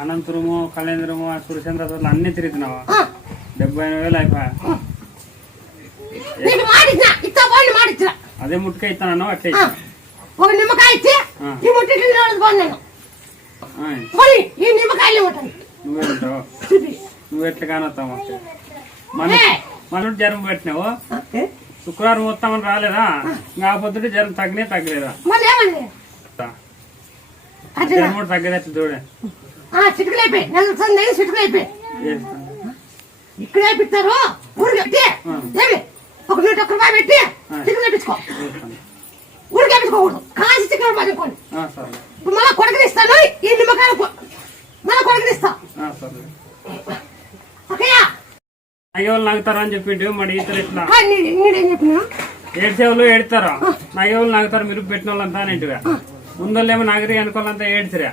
అనంతరము కళేంద్రము సురచంద్ర అన్ని తిరుగుతున్నావా 70,000 అయిపోయా అదే ముట్టుకాయ ఇస్తాను అట్లే ఒక నిమ్మకాయ ఇచ్చి ఈ ముట్టి నువ్వే ఉంటావు నువ్వు ఎట్లా కానొస్తావు మన జ్వరం పెట్టినావు శుక్రవారం వస్తామని రాలేదా ఇంకా పొద్దుటే జ్వరం తగ్గలేదా జ్వరం కూడా తగ్గదు చూడే ఇక్కడ వేపిస్తారు ఊరికి పెట్టి ఒక ₹100 పెట్టి చికెన్ వేపించుకో ఊరికి వేపించుకోకూడదు కాసి చికెన్ పడుకోండి మళ్ళా కొడకనిస్తాను ఈ నిమ్మకాయలు మళ్ళా కొడకనిస్తా ఓకేయా నాగేవాళ్ళు నాగుతారా అని చెప్పిండు మరి ఈతరు ఎట్లా నేనేం చెప్పినా ఏడ్చేవాళ్ళు ఏడుతారా నాగేవాళ్ళు నాగుతారు మీరు పెట్టిన వాళ్ళంతా అని ఇంటివా ముందోళ్ళేమో నాగరి అనుకోవాలంతా ఏడ్చిరా